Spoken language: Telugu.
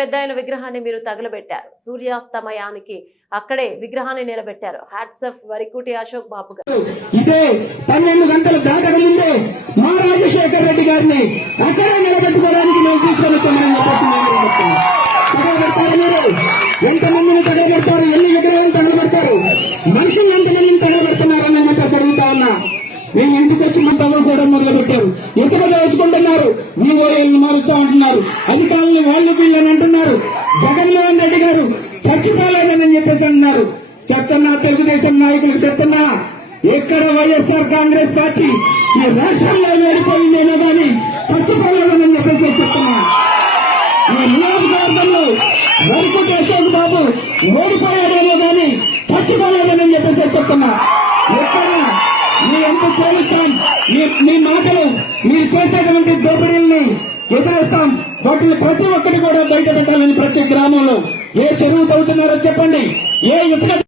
పెద్ద ఆయన విగ్రహాన్ని మీరు తగలబెట్టారు. సూర్యాస్తమయానికి అక్కడే విగ్రహాన్ని నిలబెట్టారు. హ్యాట్సఫ్ వరికుటి అశోక్ బాబు గారు. ఇదే పన్నెండు గంటలు దాటక మా రాజశేఖర్ రెడ్డి గారిని అక్కడే నిలబెట్టుకోవడానికి మేము తీసుకొని వచ్చామని చెప్పేసి ఎంతమందిని తగలబెడతారు? వీళ్ళు ఇంటికి వచ్చి మన తవ్వ కూడా మొదలుపెట్టారు? ఇసుక దోచుకుంటున్నారు వీఓఏలను మారుస్తా ఉంటున్నారు అధికారులు వాళ్ళు వీళ్ళని అంటున్నారు. జగన్మోహన్ రెడ్డి గారు చచ్చిపోలేదని చెప్పేసి అంటున్నారు. చెప్తున్నా తెలుగుదేశం నాయకులకు చెప్తున్నా. ఎక్కడ వైఎస్ఆర్ కాంగ్రెస్ పార్టీ ఈ రాష్ట్రంలో వెళ్ళిపోయిందేమో కానీ చచ్చిపోలేదని చెప్పేసి చెప్తున్నా. ఈ నియోజకవర్గంలో వరకుటి అశోక్ బాబు ఓడిపోయాడేమో కానీ చచ్చిపోలేదని చెప్పేసి చెప్తున్నా. ఎక్కడ మీ ఎంత పోలిస్తాం మీ మీ మాటలు మీరు చేసేటువంటి దోపిడీల్ని ఎదురేస్తాం వాటిని ప్రతి ఒక్కటి కూడా బయట పెట్టాలని ప్రతి గ్రామంలో ఏ చెరువు తవ్వుతున్నారో చెప్పండి. ఏ ఇసుక